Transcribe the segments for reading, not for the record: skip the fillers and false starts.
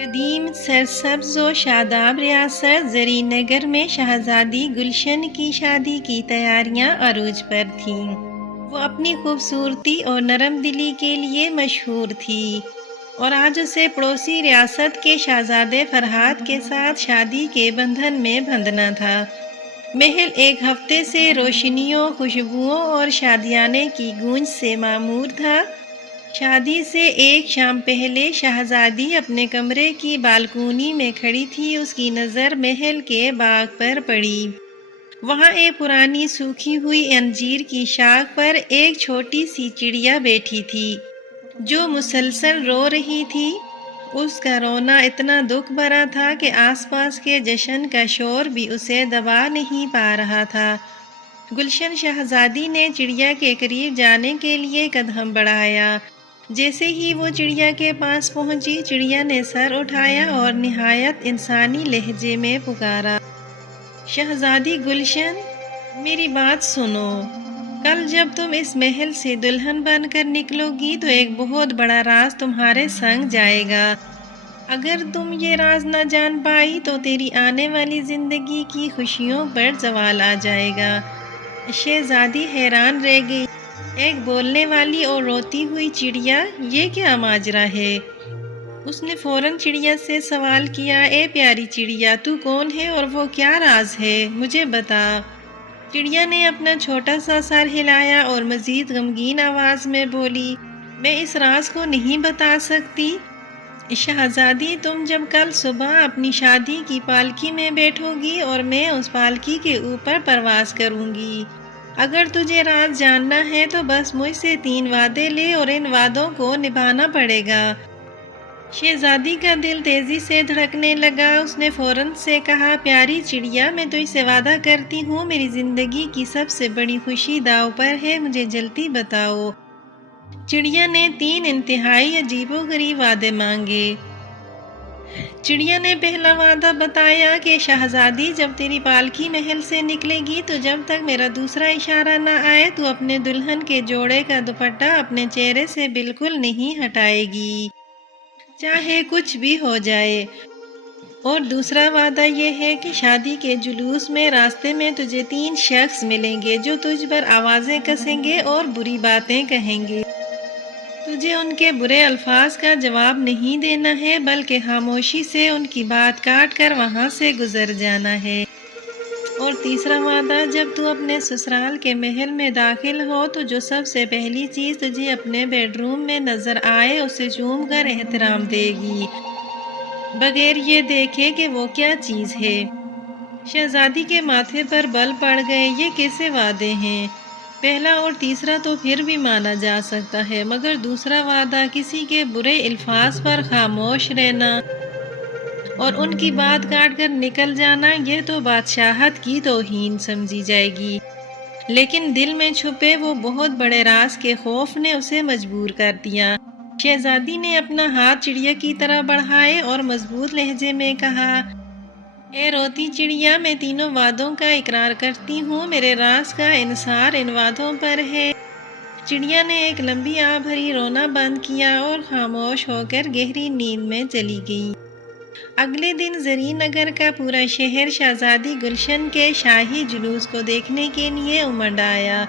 قدیم سرسبز و شاداب ریاست زری نگر میں شہزادی گلشن کی شادی کی تیاریاں عروج پر تھیں۔ وہ اپنی خوبصورتی اور نرم دلی کے لیے مشہور تھی اور آج اسے پڑوسی ریاست کے شہزادے فرحات کے ساتھ شادی کے بندھن میں بندھنا تھا۔ محل ایک ہفتے سے روشنیوں، خوشبوؤں اور شادیانے کی گونج سے معمور تھا۔ شادی سے ایک شام پہلے شہزادی اپنے کمرے کی بالکونی میں کھڑی تھی۔ اس کی نظر محل کے باغ پر پڑی۔ وہاں ایک پرانی سوکھی ہوئی انجیر کی شاخ پر ایک چھوٹی سی چڑیا بیٹھی تھی جو مسلسل رو رہی تھی۔ اس کا رونا اتنا دکھ بھرا تھا کہ آس پاس کے جشن کا شور بھی اسے دبا نہیں پا رہا تھا۔ گلشن شہزادی نے چڑیا کے قریب جانے کے لیے قدم بڑھایا۔ جیسے ہی وہ چڑیا کے پاس پہنچی، چڑیا نے سر اٹھایا اور نہایت انسانی لہجے میں پکارا، شہزادی گلشن، میری بات سنو۔ کل جب تم اس محل سے دلہن بن کر نکلو گی تو ایک بہت بڑا راز تمہارے سنگ جائے گا۔ اگر تم یہ راز نہ جان پائی تو تیری آنے والی زندگی کی خوشیوں پر زوال آ جائے گا۔ شہزادی حیران رہ گئی۔ ایک بولنے والی اور روتی ہوئی چڑیا، یہ کیا ماجرا ہے؟ اس نے فوراً چڑیا سے سوال کیا، اے پیاری چڑیا، تو کون ہے اور وہ کیا راز ہے؟ مجھے بتا۔ چڑیا نے اپنا چھوٹا سا سر ہلایا اور مزید غمگین آواز میں بولی، میں اس راز کو نہیں بتا سکتی۔ شہزادی، تم جب کل صبح اپنی شادی کی پالکی میں بیٹھو گی اور میں اس پالکی کے اوپر پرواز کروں گی۔ اگر تجھے راز جاننا ہے تو بس مجھ سے 3 وعدے لے اور ان وعدوں کو نبھانا پڑے گا۔ شہزادی کا دل تیزی سے دھڑکنے لگا۔ اس نے فوراً سے کہا، پیاری چڑیا، میں تجھ سے وعدہ کرتی ہوں، میری زندگی کی سب سے بڑی خوشی داؤ پر ہے، مجھے جلدی بتاؤ۔ چڑیا نے 3 انتہائی عجیب و غریب وعدے مانگے۔ چڑیا نے پہلا وعدہ بتایا کہ شہزادی، جب تیری پالکی محل سے نکلے گی تو جب تک میرا دوسرا اشارہ نہ آئے تو اپنے دلہن کے جوڑے کا دوپٹہ اپنے چہرے سے بالکل نہیں ہٹائے گی، چاہے کچھ بھی ہو جائے۔ اور دوسرا وعدہ یہ ہے کہ شادی کے جلوس میں راستے میں تجھے 3 شخص ملیں گے جو تجھ پر آوازیں کسیں گے اور بری باتیں کہیں گے۔ تجھے ان کے برے الفاظ کا جواب نہیں دینا ہے بلکہ خاموشی سے ان کی بات کاٹ کر وہاں سے گزر جانا ہے۔ اور تیسرا وعدہ، جب تو اپنے سسرال کے محل میں داخل ہو تو جو سب سے پہلی چیز تجھے اپنے بیڈ روم میں نظر آئے اسے چوم کر احترام دے گی، بغیر یہ دیکھے کہ وہ کیا چیز ہے۔ شہزادی کے ماتھے پر بل پڑ گئے۔ یہ کیسے وعدے ہیں؟ پہلا اور تیسرا تو پھر بھی مانا جا سکتا ہے، مگر دوسرا وعدہ، کسی کے برے الفاظ پر خاموش رہنا اور ان کی بات کاٹ کر نکل جانا، یہ تو بادشاہت کی توہین سمجھی جائے گی۔ لیکن دل میں چھپے وہ بہت بڑے راز کے خوف نے اسے مجبور کر دیا۔ شہزادی نے اپنا ہاتھ چڑیا کی طرف بڑھائے اور مضبوط لہجے میں کہا، اے روتی چڑیا، میں تینوں وعدوں کا اقرار کرتی ہوں، میرے راز کا انحصار ان وعدوں پر ہے۔ چڑیا نے ایک لمبی آہ بھری رونا بند کیا اور خاموش ہو کر گہری نیند میں چلی گئی۔ اگلے دن زری نگر کا پورا شہر شہزادی گلشن کے شاہی جلوس کو دیکھنے کے لیے امڈ آیا۔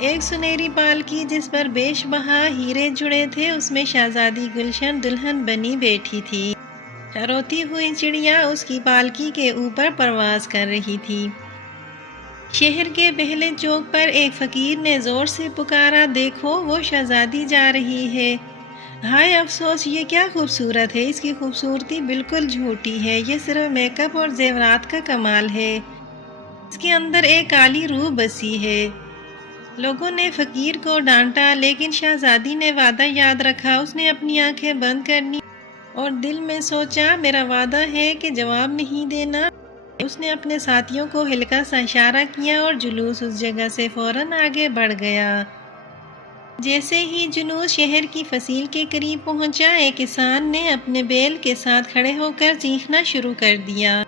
ایک سنہری پالکی جس پر بیش بہا ہیرے جڑے تھے، اس میں شہزادی گلشن دلہن بنی بیٹھی تھی۔ روتی ہوئی چڑیا اس کی پالکی کے اوپر پرواز کر رہی تھی۔ شہر کے پہلے چوک پر ایک فقیر نے زور سے پکارا، دیکھو، وہ شہزادی جا رہی ہے۔ ہائے افسوس، یہ کیا خوبصورت ہے! اس کی خوبصورتی بالکل جھوٹی ہے، یہ صرف میک اپ اور زیورات کا کمال ہے۔ اس کے اندر ایک کالی روح بسی ہے۔ لوگوں نے فقیر کو ڈانٹا، لیکن شہزادی نے وعدہ یاد رکھا۔ اس نے اپنی آنکھیں بند کرنی اور دل میں سوچا، میرا وعدہ ہے کہ جواب نہیں دینا۔ اس نے اپنے ساتھیوں کو ہلکا سا اشارہ کیا اور جلوس اس جگہ سے فوراً آگے بڑھ گیا۔ جیسے ہی جلوس شہر کی فصیل کے قریب پہنچا، ایک کسان نے اپنے بیل کے ساتھ کھڑے ہو کر چیخنا شروع کر دیا،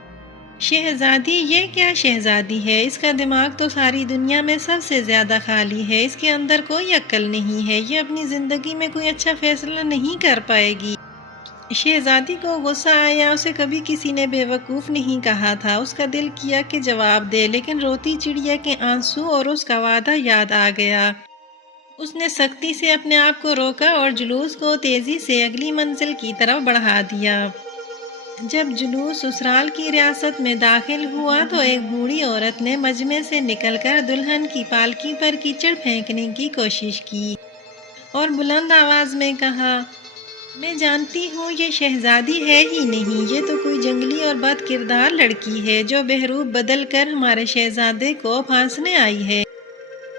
شہزادی! یہ کیا شہزادی ہے؟ اس کا دماغ تو ساری دنیا میں سب سے زیادہ خالی ہے، اس کے اندر کوئی عقل نہیں ہے، یہ اپنی زندگی میں کوئی اچھا فیصلہ نہیں کر پائے گی۔ شہزادی کو غصہ آیا، اسے کبھی کسی نے بیوقوف نہیں کہا تھا۔ اس کا دل کیا کہ جواب دے، لیکن روتی چڑیا کے آنسو اور اس کا وعدہ یاد آ گیا۔ اس نے سختی سے اپنے آپ کو روکا اور جلوس کو تیزی سے اگلی منزل کی طرف بڑھا دیا۔ جب جلوس سسرال کی ریاست میں داخل ہوا تو ایک بوڑھی عورت نے مجمع سے نکل کر دلہن کی پالکی پر کیچڑ پھینکنے کی کوشش کی اور بلند آواز میں کہا، میں جانتی ہوں یہ شہزادی ہے ہی نہیں، یہ تو کوئی جنگلی اور بد کردار لڑکی ہے جو بہروپ بدل کر ہمارے شہزادے کو پھانسنے آئی ہے۔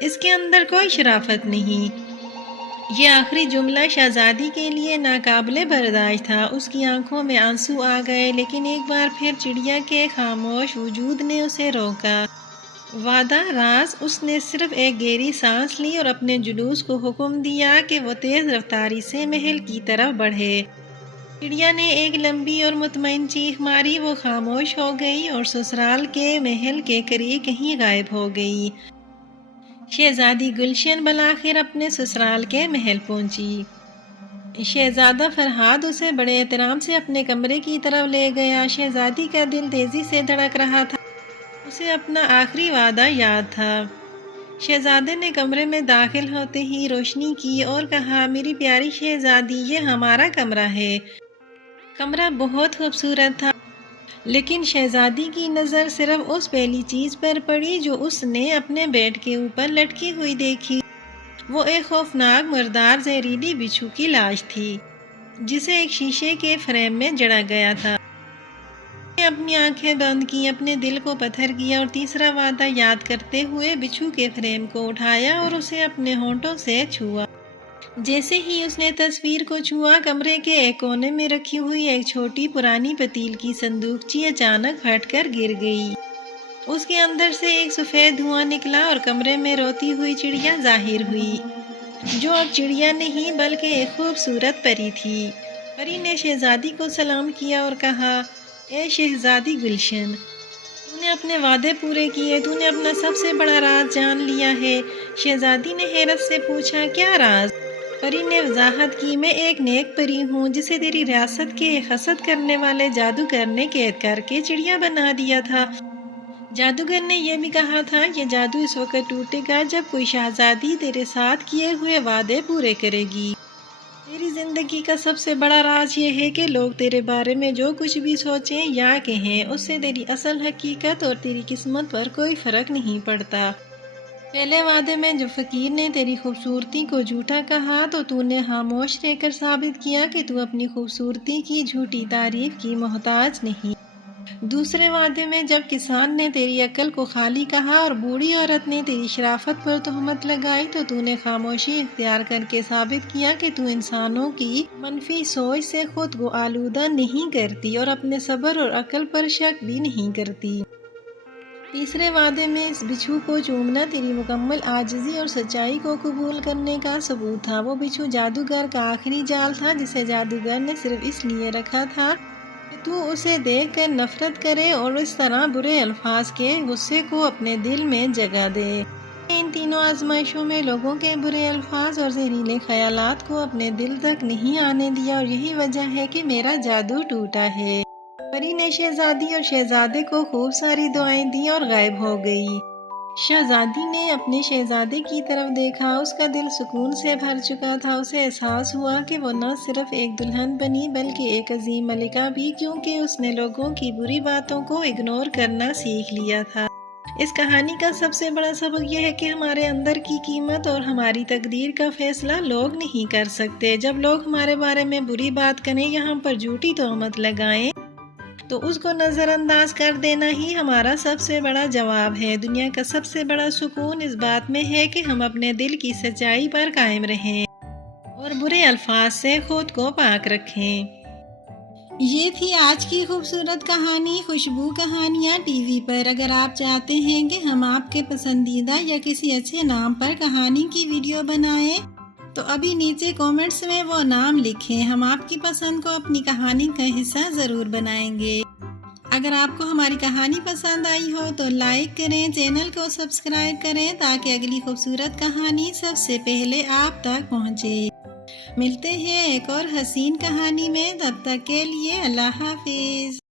اس کے اندر کوئی شرافت نہیں۔ یہ آخری جملہ شہزادی کے لیے ناقابل برداشت تھا۔ اس کی آنکھوں میں آنسو آ گئے، لیکن ایک بار پھر چڑیا کے خاموش وجود نے اسے روکا۔ وعدہ راز اس نے صرف ایک گہری سانس لی اور اپنے جلوس کو حکم دیا کہ وہ تیز رفتاری سے محل کی طرف بڑھے۔ چڑیا نے ایک لمبی اور مطمئن چیخ ماری، وہ خاموش ہو گئی اور سسرال کے محل کے قریب کہیں غائب ہو گئی۔ شہزادی گلشن بالآخر اپنے سسرال کے محل پہنچی۔ شہزادہ فرہاد اسے بڑے احترام سے اپنے کمرے کی طرف لے گیا۔ شہزادی کا دل تیزی سے دھڑک رہا تھا، اسے اپنا آخری وعدہ یاد تھا۔ شہزادے نے کمرے میں داخل ہوتے ہی روشنی کی اور کہا، میری پیاری شہزادی، یہ ہمارا کمرہ ہے۔ کمرہ بہت خوبصورت تھا، لیکن شہزادی کی نظر صرف اس پہلی چیز پر پڑی جو اس نے اپنے بیڈ کے اوپر لٹکی ہوئی دیکھی۔ وہ ایک خوفناک مردار زہریلی بچھو کی لاش تھی، جسے ایک شیشے کے فریم میں جڑا گیا تھا۔ اس نے اپنی آنکھیں بند کی، اپنے دل کو پتھر کیا اور تیسرا وعدہ یاد کرتے ہوئے بچھو کے فریم کو اٹھایا اور اسے اپنے ہونٹوں سے چھوا۔ جیسے ہی اس نے تصویر کو چھوا، کمرے کے ایک کونے میں رکھی ہوئی ایک چھوٹی پرانی پتیل کی صندوقچی اچانک پھٹ کر گر گئی۔ اس کے اندر سے ایک سفید دھواں نکلا اور کمرے میں روتی ہوئی چڑیا ظاہر ہوئی، جو اب چڑیا نہیں بلکہ ایک خوبصورت پری تھی۔ پری نے شہزادی کو سلام کیا اور کہا، اے شہزادی گلشن، تو نے اپنے وعدے پورے کیے، تو نے اپنا سب سے بڑا راز جان لیا ہے۔ شہزادی نے حیرت سے پوچھا، کیا راز؟ پری نے وضاحت کی، میں ایک نیک پری ہوں جسے تیری ریاست کے حسد کرنے والے جادوگر نے قید کر کے چڑیا بنا دیا تھا۔ جادوگر نے یہ بھی کہا تھا، یہ جادو اس وقت ٹوٹے گا جب کوئی شہزادی تیرے ساتھ کیے ہوئے وعدے پورے کرے گی۔ تیری زندگی کا سب سے بڑا راز یہ ہے کہ لوگ تیرے بارے میں جو کچھ بھی سوچیں یا کہیں، اس سے تیری اصل حقیقت اور تیری قسمت پر کوئی فرق نہیں پڑتا۔ پہلے وعدے میں جب فقیر نے تیری خوبصورتی کو جھوٹا کہا تو نے خاموش رہ کر ثابت کیا کہ تو اپنی خوبصورتی کی جھوٹی تعریف کی محتاج نہیں۔ دوسرے وعدے میں جب کسان نے تیری عقل کو خالی کہا اور بوڑھی عورت نے تیری شرافت پر تہمت لگائی تو نے خاموشی اختیار کر کے ثابت کیا کہ تو انسانوں کی منفی سوچ سے خود کو آلودہ نہیں کرتی اور اپنے صبر اور عقل پر شک بھی نہیں کرتی۔ تیسرے وعدے میں اس بچھو کو چومنا تیری مکمل عاجزی اور سچائی کو قبول کرنے کا ثبوت تھا۔ وہ بچھو جادوگر کا آخری جال تھا جسے جادوگر نے صرف اس لیے رکھا تھا کہ تو اسے دیکھ کر نفرت کرے اور اس طرح برے الفاظ کے غصے کو اپنے دل میں جگہ دے۔ ان تینوں آزمائشوں میں لوگوں کے برے الفاظ اور زہریلے خیالات کو اپنے دل تک نہیں آنے دیا، اور یہی وجہ ہے کہ میرا جادو ٹوٹا ہے۔ پری نے شہزادی اور شہزادے کو خوب ساری دعائیں دی اور غائب ہو گئی۔ شہزادی نے اپنے شہزادے کی طرف دیکھا، اس کا دل سکون سے بھر چکا تھا۔ اسے احساس ہوا کہ وہ نہ صرف ایک دلہن بنی بلکہ ایک عظیم ملکہ بھی، کیونکہ اس نے لوگوں کی بری باتوں کو اگنور کرنا سیکھ لیا تھا۔ اس کہانی کا سب سے بڑا سبق یہ ہے کہ ہمارے اندر کی قیمت اور ہماری تقدیر کا فیصلہ لوگ نہیں کر سکتے۔ جب لوگ ہمارے بارے میں بری بات کریں یا ہم پر جھوٹی تہمت لگائیں تو اس کو نظر انداز کر دینا ہی ہمارا سب سے بڑا جواب ہے۔ دنیا کا سب سے بڑا سکون اس بات میں ہے کہ ہم اپنے دل کی سچائی پر قائم رہیں اور برے الفاظ سے خود کو پاک رکھیں۔ یہ تھی آج کی خوبصورت کہانی خوشبو کہانیاں ٹی وی پر۔ اگر آپ چاہتے ہیں کہ ہم آپ کے پسندیدہ یا کسی اچھے نام پر کہانی کی ویڈیو بنائیں تو ابھی نیچے کومنٹس میں وہ نام لکھیں، ہم آپ کی پسند کو اپنی کہانی کا حصہ ضرور بنائیں گے۔ اگر آپ کو ہماری کہانی پسند آئی ہو تو لائک کریں، چینل کو سبسکرائب کریں تاکہ اگلی خوبصورت کہانی سب سے پہلے آپ تک پہنچے۔ ملتے ہیں ایک اور حسین کہانی میں، تب تک کے لیے اللہ حافظ۔